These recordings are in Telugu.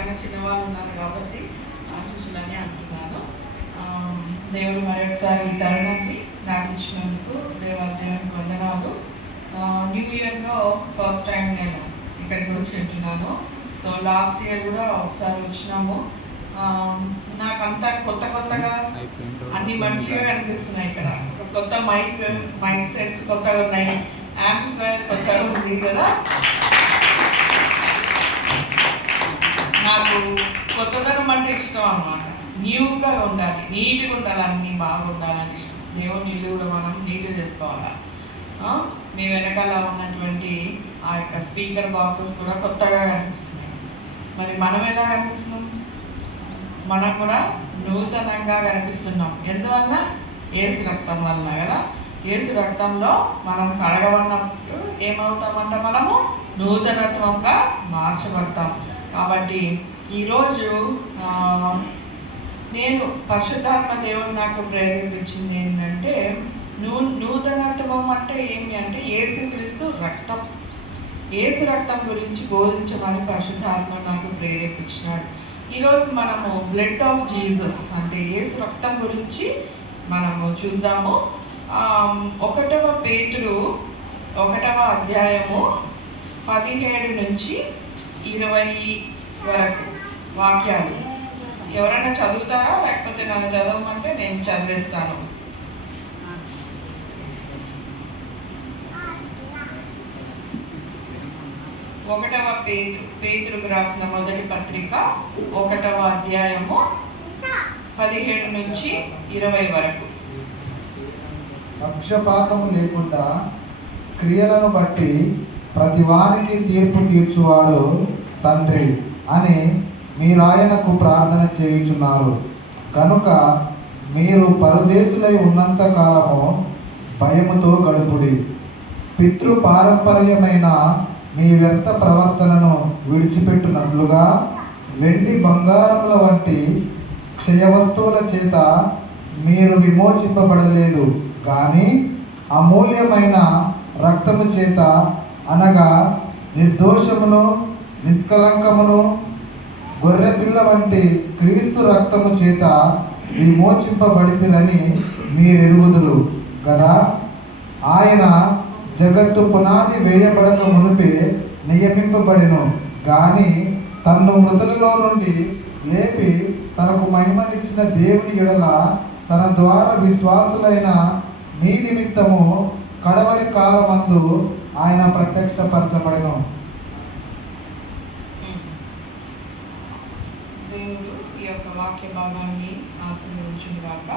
నాకన్నా చిన్నవాళ్ళు ఉన్నారు కాబట్టి శిష్యులని అంటున్నాను. దేవుడు మరొకసారి ఈ తరుణాన్ని నాకు ఇచ్చినందుకు దేవునికి వందనాలు. న్యూ ఇయర్లో ఫస్ట్ టైం నేను ఇక్కడికి వచ్చి ఉంటున్నాను. సో లాస్ట్ ఇయర్ కూడా ఒకసారి వచ్చినాము. నాకంతా కొత్తగా అన్ని మంచిగా కనిపిస్తున్నాయి. ఇక్కడ కొత్త మైక్ సెట్స్ కొత్తగా ఉన్నాయి, యాంప్లిఫైర్ కొత్తగా ఉంది కదా. నాకు కొత్తదనం అంటే ఇష్టం అన్నమాట. న్యూగా ఉండాలి, నీట్గా ఉండాలి, అన్నీ బాగుండాలని ఇష్టం. దేవుని ఇల్లు కూడా మనం నీట్గా చేసుకోవాలి. మీ వెనకాల ఉన్నటువంటి ఆ యొక్క స్పీకర్ బాక్సెస్ కూడా కొత్తగా కనిపిస్తున్నాయి. మరి మనం ఎలా కనిపిస్తున్నాం? మనం కూడా నూతనంగా కనిపిస్తున్నాం. ఎందువల్ల? యేసు రక్తం వల్ల కదా. యేసు రక్తంలో మనం కడగబడినప్పుడు ఏమవుతామంటే మనము నూతనత్వంగా మార్చబడతాం. కాబట్టి ఈరోజు నేను పరిశుద్ధాత్మ దేవుడు నాకు ప్రేరేపించింది ఏంటంటే, నూతనత్వం అంటే ఏమి అంటే యేసుక్రీస్తు రక్తం, యేసు రక్తం గురించి బోధించమని పరిశుద్ధాత్మ నాకు ప్రేరేపించినాడు. ఈరోజు మనము బ్లడ్ ఆఫ్ జీసస్ అంటే యేసు రక్తం గురించి మనము చూద్దాము. 1వ పేతురు 1వ అధ్యాయము 17 నుంచి 20 వరకు వాక్యాలు. ఎవరైనా చదువుతారా? లేకపోతే నన్ను చదవమంటే నేను చదివేస్తాను. 1వ పేతురుకు రాసిన మొదటి పత్రిక 1వ అధ్యాయము 17 నుంచి 20 వరకు. పక్షపాతము లేకుండా క్రియలను బట్టి ప్రతి వారికి తీర్పు తీర్చువాడు తండ్రి అని మీరాయనకు ప్రార్థన చేయుచున్నారు. కనుక మీరు పరదేశులై ఉన్నంత కాలము భయముతో గడుపుడి. పితృ పారంపర్యమైన మీ వ్యర్థ ప్రవర్తనను విడిచిపెట్టునట్లుగా వెండి బంగారముల వంటి క్షయ వస్తువుల చేత మీరు విమోచింపబడలేదు, కానీ అమూల్యమైన రక్తము చేత, అనగా నిర్దోషమును నిష్కలంకమును గొర్రెపిల్ల వంటి క్రీస్తు రక్తము చేత విమోచింపబడితిరని మీరెరుగుదురు కదా. ఆయన జగత్తు పునాది వేయబడక మునిపే నియమింపబడిను, కానీ తన్ను మృతులలో నుండి లేపి తనకు మహిమనిచ్చిన దేవుని ఎడల తన ద్వారా విశ్వాసులైన మీ నిమిత్తము కడవరి కాలమందు ఆయన ప్రత్యక్షపరచబడెను. దేవుడు ఈ యొక్క వాక్య భాగాన్ని ఆశీర్వదించుగాక.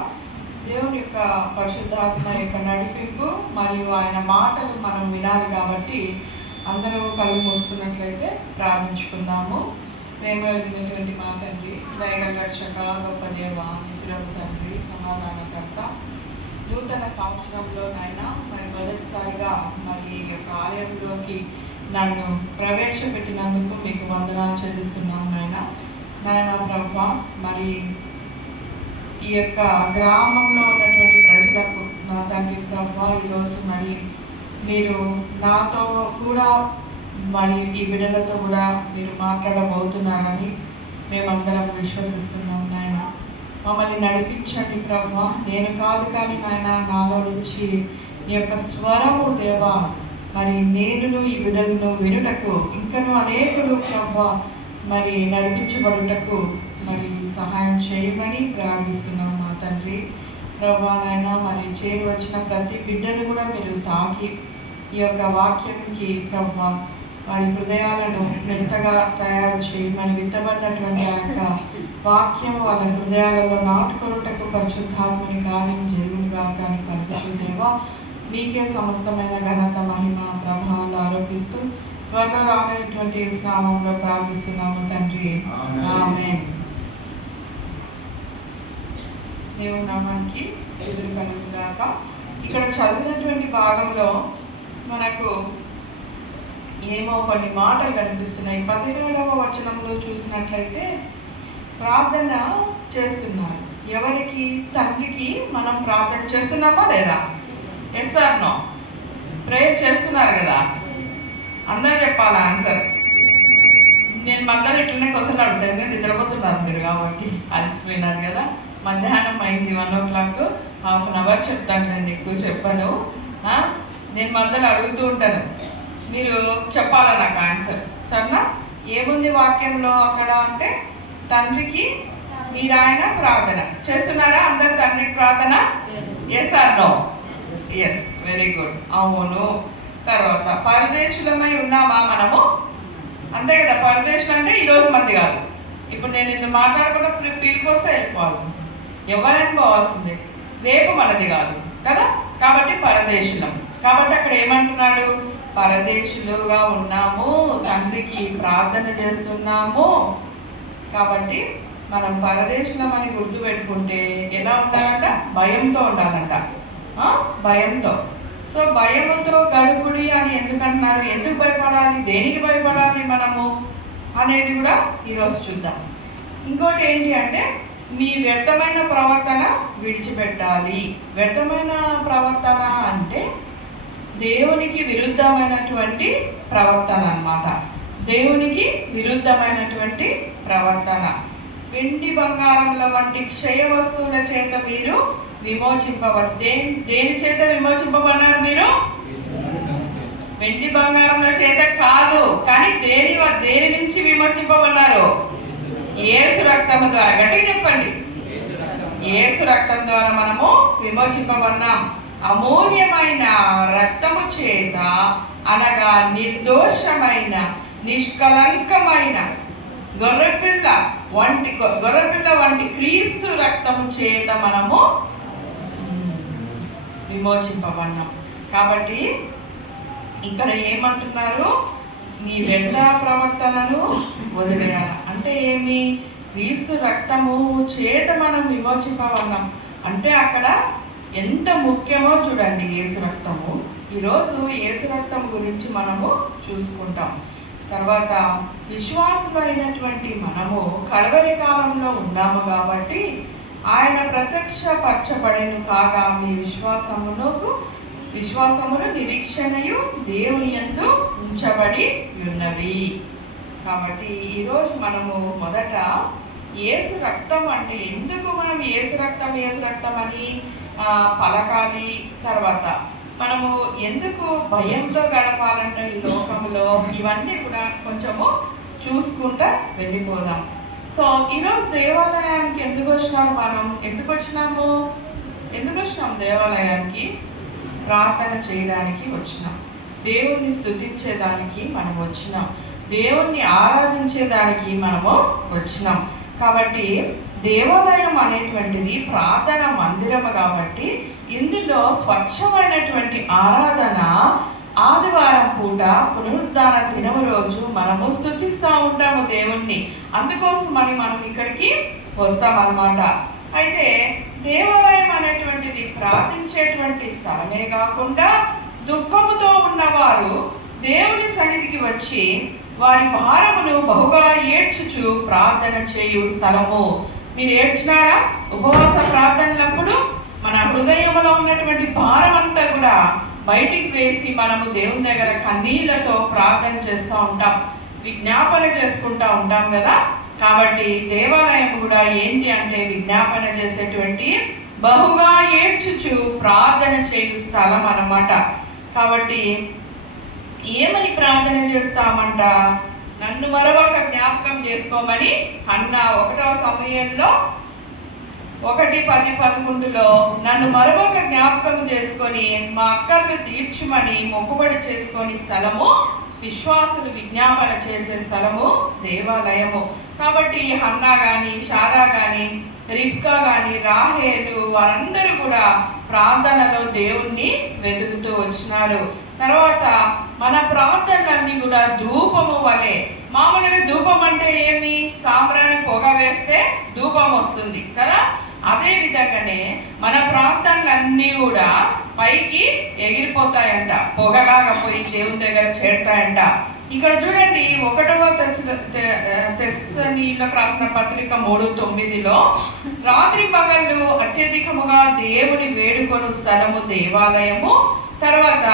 దేవుని యొక్క పరిశుద్ధాత్మ యొక్క నడిపింపు మరియు ఆయన మాటలు మనం వినాలి. కాబట్టి అందరూ కళ్ళు మూసుకున్నట్లయితే ప్రార్థించుకుందాము. ప్రేమటువంటి మా తండ్రి, దయగల రక్షక, గొప్ప దేవ, నిత్యుడగు తండ్రి, సమాధానకర్త, నూతన సంవత్సరంలో నాయన మరి మొదటిసారిగా మరి ఈ యొక్క ఆలయంలోకి నన్ను ప్రవేశపెట్టినందుకు మీకు వందనాలు చెల్లిస్తున్నాను నాయన. ప్రభువా, మరి ఈ యొక్క గ్రామంలో ఉన్నటువంటి ప్రజలకు నా తండ్రి ప్రభువా, ఈరోజు మరి మీరు నాతో కూడా మరి ఈ బిడ్డలతో కూడా మీరు మాట్లాడబోతున్నారని మేమందరం విశ్వసిస్తున్నాం నాయన. మమ్మల్ని నడిపించండి ప్రభువా. నేను కాదు కానీ నాయన, నాలో నుంచి ఈ యొక్క స్వరము దేవా మరి నేను ఈ బిడ్డలను వినుటకు ఇంకను అనేకులు ప్రభువా మరి నడిపించబడుటకు మరి సహాయం చేయమని ప్రార్థిస్తున్నాం మా తండ్రి. ప్రభువా నాయన, మరి చేరి వచ్చిన ప్రతి బిడ్డను కూడా మీరు తాకి ఈ యొక్క వాక్యానికి ప్రభువా వారి హృదయాలను మెత్తగా తయారు చేయమని, విత్తబడినటువంటి ఆ యొక్క వాక్యం వాళ్ళ హృదయాలలో నాటుకొనుటకు పరిశుద్ధాత్మని కార్యం జరుగుగా కానీ కనిపిస్తుందేవా. మీకే సమస్తమైన ఘనత, మహిమ, ప్రభావాలు ఆరోపిస్తూ త్వరలో రానటువంటి నామంలో ప్రార్థిస్తున్నాము తండ్రి, ఆమేన్. దేవుని నామానికి స్తుతులు కలుగుగాక. ఇక్కడ చదివినటువంటి భాగంలో మనకు ఏమో కొన్ని మాటలు కనిపిస్తున్నాయి. 17వ వచనంలో చూసినట్లయితే ప్రార్థన చేస్తున్నారు. ఎవరికి? తండ్రికి మనం ప్రార్థన చేస్తున్నామా లేదా? Yes or no? ప్రేయర్ చేస్తున్నారు కదా? అందరూ చెప్పాలా ఆన్సర్? నేను మధ్యలో ఇట్లనే క్వశ్చన్లు అడుగుతాను కానీ నిద్రపోతున్నారు మీరు కాబట్టి అలసిపోయినారు కదా. మధ్యాహ్నం అయింది 1 o'clock, హాఫ్ అన్ అవర్ చెప్తాను, నేను ఎక్కువ చెప్పాను. నేను మధ్యలో అడుగుతూ ఉంటాను, మీరు చెప్పాలా నాకు ఆన్సర్, సరేనా? ఏముంది వాక్యంలో అక్కడ అంటే, తండ్రికి మీరు ఆయన ప్రార్థన చేస్తున్నారా? అందరు తండ్రికి ప్రార్థన? Yes or no? Yes, very good, అవును. తర్వాత పరదేశులమై ఉన్నామా మనము? అంతే కదా. పరదేశులు అంటే ఈరోజు మంది కాదు. ఇప్పుడు నేను ఇంత మాట్లాడకుండా పిలుకొస్తే వెళ్ళిపోవాల్సింది, ఎవరైనా పోవాల్సిందే. రేపు మనది కాదు కదా. కాబట్టి పరదేశులం. కాబట్టి అక్కడ ఏమంటున్నాడు? పరదేశులుగా ఉన్నాము, తండ్రికి ప్రార్థన చేస్తున్నాము. కాబట్టి మనం పరదేశులం అని గుర్తుపెట్టుకుంటే ఎలా ఉండాలంట? భయంతో ఉండాలంట. భయంతో. సో భయముతో గడుపుడి అని ఎందుకంటున్నారు? ఎందుకు భయపడాలి, దేనికి భయపడాలి మనము అనేది కూడా ఈరోజు చూద్దాం. ఇంకోటి ఏంటి అంటే, మీ వ్యర్థమైన ప్రవర్తన విడిచిపెట్టాలి. వ్యర్థమైన ప్రవర్తన అంటే దేవునికి విరుద్ధమైనటువంటి ప్రవర్తన అన్నమాట. దేవునికి విరుద్ధమైనటువంటి ప్రవర్తన. వెండి బంగారముల వంటి క్షయ వస్తువుల చేత మీరు దేని చేత విమోచింపబడినారు? మీరు వెండి బంగారముల చేత కాదు, కానీ దేని నుంచి విమోచింపబడినారు? యేసు రక్తము ద్వారా. గట్టిగా చెప్పండి. యేసు రక్తం ద్వారా మనము విమోచింపబడినాం. అమూల్యమైన రక్తము చేత, అనగా నిర్దోషమైన నిష్కలంకమైన గొర్రెపిల్ల వంటి క్రీస్తు రక్తము చేత మనము విమోచింపబడినాం. కాబట్టి ఇక్కడ ఏమంటున్నారు? మీ వ్యర్థ ప్రవర్తనను వదిలేయాలి. అంటే ఏమి? క్రీస్తు రక్తము చేత మనం విమోచింపబడినాం అంటే అక్కడ ఎంత ముఖ్యమో చూడండి యేసు రక్తము. ఈరోజు యేసు రక్తం గురించి మనము చూసుకుంటాం. తర్వాత విశ్వాసులైనటువంటి మనము కడవరి కాలంలో ఉన్నాము కాబట్టి ఆయన ప్రత్యక్షపరచబడెను కాగా మీ విశ్వాసమును నిరీక్షణయు దేవుని యందు ఉంచబడి ఉన్నవి. కాబట్టి ఈరోజు మనము మొదట యేసు రక్తం అంటే ఎందుకు మనం యేసు రక్తం అని పలకాలి, తర్వాత మనము ఎందుకు భయంతో గడపాలంటే ఈ లోకంలో, ఇవన్నీ కూడా కొంచెము చూసుకుంటా వెళ్ళిపోదాం. సో ఈరోజు దేవాలయానికి ఎందుకు వచ్చినాము? దేవాలయానికి ప్రార్థన చేయడానికి వచ్చినాం. దేవుణ్ణి స్తుతించేదానికి మనం వచ్చినాం. దేవుణ్ణి ఆరాధించేదానికి మనము వచ్చినాం. కాబట్టి దేవాలయం అనేటువంటిది ప్రార్థన మందిరము కాబట్టి ఇందులో స్వచ్ఛమైనటువంటి ఆరాధన ఆదివారం పూట పునరుద్ధాన దినము రోజు మనము స్తుతిస్తూ ఉంటాము దేవుణ్ణి. అందుకోసమని మనం ఇక్కడికి వస్తామన్నమాట. అయితే దేవాలయం అనేటువంటిది ప్రార్థించేటువంటి స్థలమే కాకుండా దుఃఖముతో ఉన్నవారు దేవుని సన్నిధికి వచ్చి వారి భారమును బహుగా ఏడ్చుచు ప్రార్థన చేయు స్థలము. మీరు ఏడ్చినారా? ఉపవాస ప్రార్థనలప్పుడు మన హృదయంలో ఉన్నటువంటి భారం అంతా కూడా బయటికి వేసి మనము దేవుని దగ్గర కన్నీళ్లతో ప్రార్థన చేస్తూ ఉంటాం, విజ్ఞాపన చేసుకుంటూ ఉంటాం కదా. కాబట్టి దేవాలయం కూడా ఏంటి అంటే విజ్ఞాపన చేసేటువంటి బహుగా ఏడ్చుచు ప్రార్థన చేయు స్థలం అన్నమాట. కాబట్టి ఏమని ప్రార్థన చేస్తామంట? నన్ను మరొక జ్ఞాపకం చేసుకోమని అన్న 1వ సమూయేలులో 1:10-11 నన్ను మరొక జ్ఞాపకం చేసుకొని మా అక్కర్లు తీర్చుమని మొక్కుబడి చేసుకొని స్థలము, విశ్వాసులు విజ్ఞాపన చేసే స్థలము దేవాలయము. కాబట్టి హన్నా కానీ, షారా కానీ, రిబ్కా కానీ, రాహేలు వారందరూ కూడా ప్రార్థనలో దేవుణ్ణి వెతుకుతూ వచ్చినారు. తర్వాత మన ప్రార్థనలన్నీ కూడా ధూపము వలె. మామూలుగా ధూపం అంటే ఏమి? సాంబ్రాణి పొగ వేస్తే ధూపం వస్తుంది కదా. అదే విధంగానే మన ప్రార్థనలన్నీ కూడా పైకి ఎగిరిపోతాయంట, పొగలాగా పోయి దేవుని దగ్గర చేరుతాయంట. ఇక్కడ చూడండి 1వ తెస్సలోనికీయులకు రాసిన పత్రిక 3:9 రాత్రి పగళ్ళు అత్యధికముగా దేవుని వేడుకొను స్థలము దేవాలయము. తర్వాత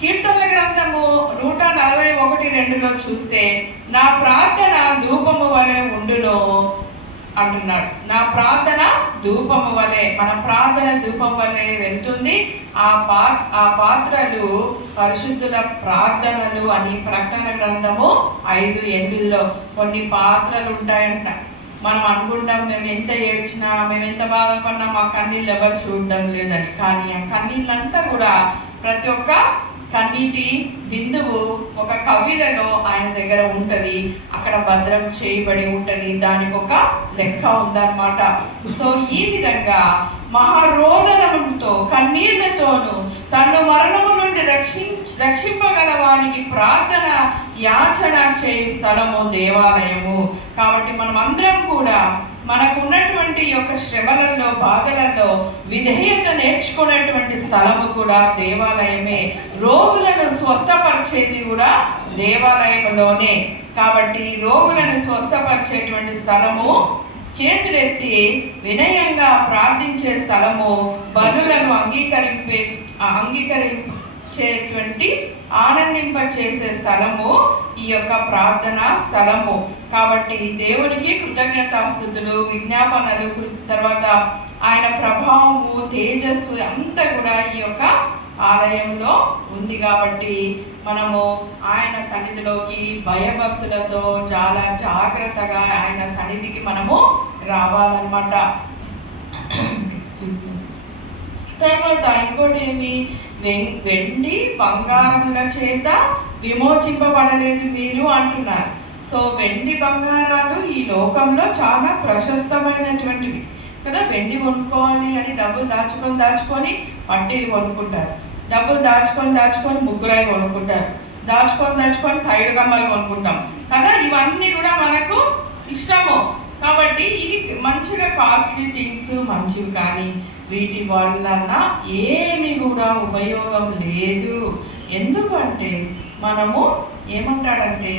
కీర్తనల గ్రంథము 141:2లో చూస్తే నా ప్రార్థన ధూపము వలె ఉండును అంటున్నాడు. నా ప్రార్థన ధూపము వలె, మన ప్రార్థన ధూపం వలె వెళ్తుంది. ఆ పాత్రలు పరిశుద్ధుల ప్రార్థనలు అని ప్రకటన గ్రంథము 5:8లో కొన్ని పాత్రలు ఉంటాయంట. మనం అనుకుంటాం మేము ఎంత ఏడ్చినా, మేము ఎంత బాధపడినా మా కన్నీళ్ళు ఎవరు చూడడం లేదని. కానీ ఆ కన్నీళ్ళంతా కూడా ప్రతి ఒక్క కన్నీటి బిందువు ఒక కవిలలో ఆయన దగ్గర ఉంటుంది, అక్కడ భద్రం చేయబడి ఉంటుంది. దానికి ఒక లెక్క ఉందన్నమాట. సో ఈ విధంగా మహారోదనముతో కన్నీళ్లతోనూ తను మరణము నుండి రక్షింపగల వానికి ప్రార్థన యాచన చేయు స్థలము దేవాలయము. కాబట్టి మనం అందరం కూడా మనకున్నటువంటి యొక్క శ్రమలలో, బాధలలో విధేయత నేర్చుకునేటువంటి స్థలము కూడా దేవాలయమే. రోగులను స్వస్థపరిచేది కూడా దేవాలయంలోనే. కాబట్టి రోగులను స్వస్థపరిచేటువంటి స్థలము, చేతులెత్తి వినయంగా ప్రార్థించే స్థలము, బలులను అంగీకరించేటువంటి ఆనందింపచేసే స్థలము ఈ యొక్క ప్రార్థనా స్థలము. కాబట్టి దేవునికి కృతజ్ఞతాస్తుతులు, విజ్ఞాపనలు, తర్వాత ఆయన ప్రభావము, తేజస్సు అంతా కూడా ఈ యొక్క ఆలయంలో ఉంది. కాబట్టి మనము ఆయన సన్నిధిలోకి భయభక్తులతో చాలా జాగ్రత్తగా ఆయన సన్నిధికి మనము రావాలన్నమాట. తర్వాత ఇంకోటి ఏమి, వెండి బంగారముల చేత విమోచింపబడలేదు మీరు అంటున్నారు. సో వెండి బంగారాలు ఈ లోకంలో చాలా ప్రశస్తమైనటువంటివి కదా. వెండి కొనుక్కోవాలి అని డబ్బులు దాచుకొని పట్టీలు కొనుక్కుంటారు, డబ్బులు దాచుకొని ముగ్గురాయి కొనుక్కుంటారు, దాచుకొని సైడ్ గమ్మలు కొనుక్కుంటాం కదా. ఇవన్నీ కూడా మనకు ఇష్టము. కాబట్టి ఇవి మంచిగా కాస్ట్లీ థింగ్స్ మంచివి, కానీ వీటి వలన ఏమి కూడా ఉపయోగం లేదు. ఎందుకంటే మనము ఏమంటాడంటే,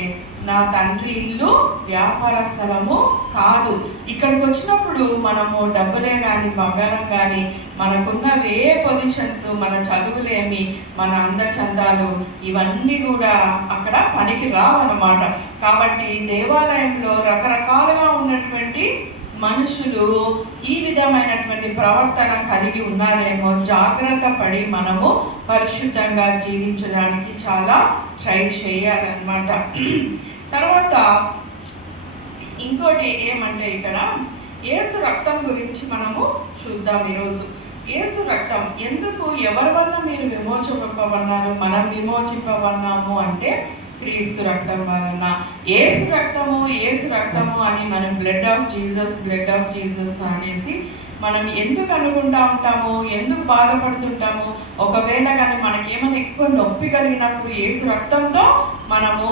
నా తండ్రి ఇల్లు వ్యాపార స్థలము కాదు. ఇక్కడికి వచ్చినప్పుడు మనము డబ్బులే కానీ, బంగారం కానీ, మనకున్నవి ఏ పొజిషన్స్, మన చదువులేమి, మన అందచందాలు, ఇవన్నీ కూడా అక్కడ పనికి రావన్నమాట. కాబట్టి దేవాలయంలో రకరకాలుగా ఉన్నటువంటి మనుషులు ఈ విధమైనటువంటి ప్రవర్తన కలిగి ఉన్నారేమో. జాగ్రత్త పడి మనము పరిశుద్ధంగా జీవించడానికి చాలా ట్రై చేయాలన్నమాట. తర్వాత ఇంకోటి ఏమంటే, ఇక్కడ యేసు రక్తం గురించి మనము చూద్దాం ఈరోజు. యేసు రక్తం ఎందుకు, ఎవరి వల్ల మీరు విమోచింపబడినారు, మనం విమోచింపబడినాము అంటే క్రీస్తు రక్తం వలన. యేసు రక్తము అని మనం బ్లడ్ ఆఫ్ జీసస్ అనేసి మనం ఎందుకు అనుకుంటా ఉంటాము, ఎందుకు బాధపడుతుంటాము. ఒకవేళ కానీ మనకేమైనా ఎక్కువ నొప్పి కలిగినప్పుడు యేసు రక్తంతో మనము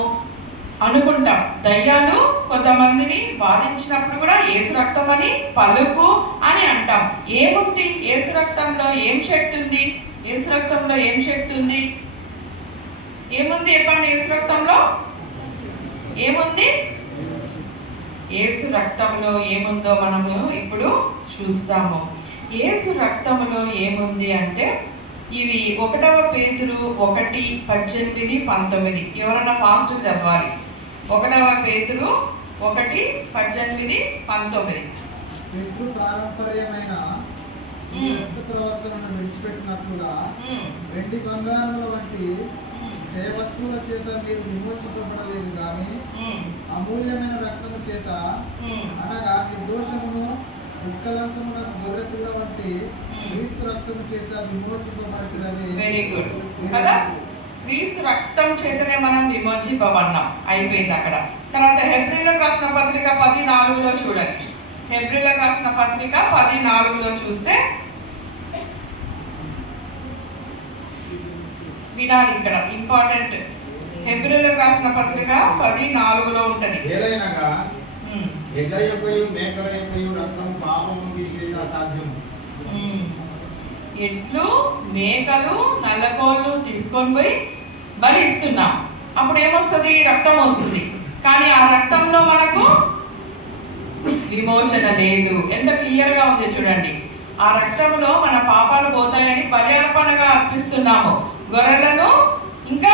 అనుకుంటాం. దయ్యాలు కొంతమందిని బాధించినప్పుడు కూడా యేసు రక్తం అని పలుకు అని అంటాం. ఏముంది యేసు రక్తంలో, ఏం శక్తి ఉంది? యేసు రక్తంలో ఏం శక్తి ఉంది? ఏముంది చెప్పండి? యేసు రక్తంలో ఏముంది? యేసు రక్తంలో ఏముందో మనము ఇప్పుడు చూస్తాము. యేసు రక్తంలో ఏముంది అంటే, ఇవి 1 పేతురు 1:18-19. ఎవరన్నా ఫాస్ట్ చదవాలి. 1 పేతురు 1:18-19. పితృ పారంపర్యమైన ప్రవర్తనను విడిచిపెట్టినట్లుగా వెండి బంగారముల వంటి జయ వస్తువుల చేత మీరు విమోచించబడలేదు కానీ అమూల్యమైన రక్తము చేత, అనగా నిర్దోషమును నిష్కలంకమున గొర్రె పిల్ల వంటి క్రీస్తు రక్తము చేత విమోచింపబడుతున్నది. వెరీ గుడ్ కదా. క్రీస్తు రక్తం చేతనే మనం విమోచింపబడినాం, అయిపోయింది అక్కడ. తర్వాత హెబ్రీలకు రాసిన పత్రిక 10:4లో చూడండి. హెబ్రీలకు రాసిన పత్రిక 10:4లో చూస్తే వినాలి, ఇక్కడ ఇంపార్టెంట్. హెబ్రీలకు రాసిన పత్రిక 10:4లో ఉంటది. ఎడ్లు, మేకలు, నల్లకోళ్ళు తీసుకొని పోయి బలి ఇస్తున్నాం. అప్పుడు ఏమొస్తుంది? రక్తం వస్తుంది. కానీ ఆ రక్తంలో మనకు విమోచన లేదు. ఎంత క్లియర్గా ఉంది చూడండి. ఆ రక్తంలో మన పాపాలు పోతాయని బలి అర్పణగా అర్పిస్తున్నాము. గొర్రెలను ఇంకా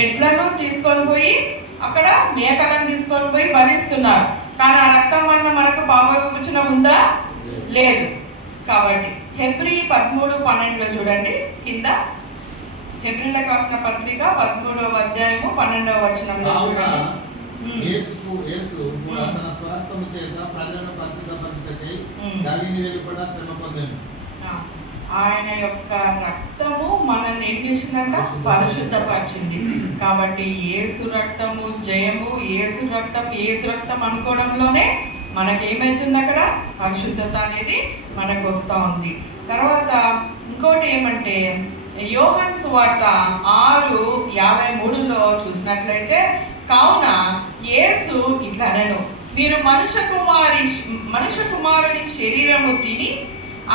ఎడ్లను తీసుకొని పోయి అక్కడ మేకలను తీసుకొని పోయి బలిస్తున్నారు. కానీ ఆ రక్తం వల్ల మనకు పాప విమోచన ఉందా? లేదు. కాబట్టి హెబ్రీ 13:12 చూడండి కింద. హెబ్రీలకు రాసిన పత్రిక 13వ అధ్యాయము 12వ వచనంలో చూడండి. యేసు కూడా తన స్వార్థము చేత ప్రజలను పరిశుద్ధపరచుటకై దానిని వెలుపడ శ్రమ పొందెను. ఆయన యొక్క రక్తము మనల్ని ఏం చేసిందంట? పరిశుద్ధపరిచింది. కాబట్టి యేసు రక్తము జయము, యేసు రక్తం అనుకోవడంలోనే మనకేమైతుంది? అక్కడ పరిశుద్ధత అనేది మనకు వస్తూ ఉంది. తర్వాత ఇంకోటి ఏమంటే యోహాను సువార్త 6:53లో చూసినట్లయితే, కావున యేసు ఇట్లా అనెను, మీరు మనుష్య కుమారుని శరీరము తిని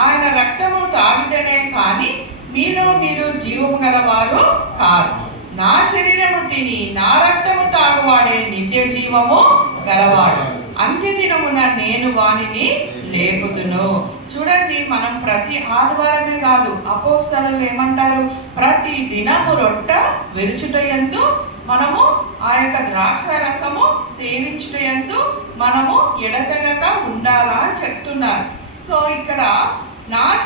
ఆయన రక్తము తాగితేనే కానీ మీలో మీరు జీవము గలవారు కారు. నా శరీరము తిని నా రక్తము తాగువాడే నిత్య జీవము గలవాడు. అంత్య దినమున నేను వానిని లేపుదును. చూడండి, మనం ప్రతి ఆదివారమే కాదు, అపోస్తలులు ఏమంటారు? ప్రతి దినము రొట్టె విరుచుటయందు మనము ఆ యొక్క ద్రాక్ష రసము సేవించుటయందు మనము ఎడతెగక ఉండాలా అని చెప్తున్నారు. సో ఇక్కడ నా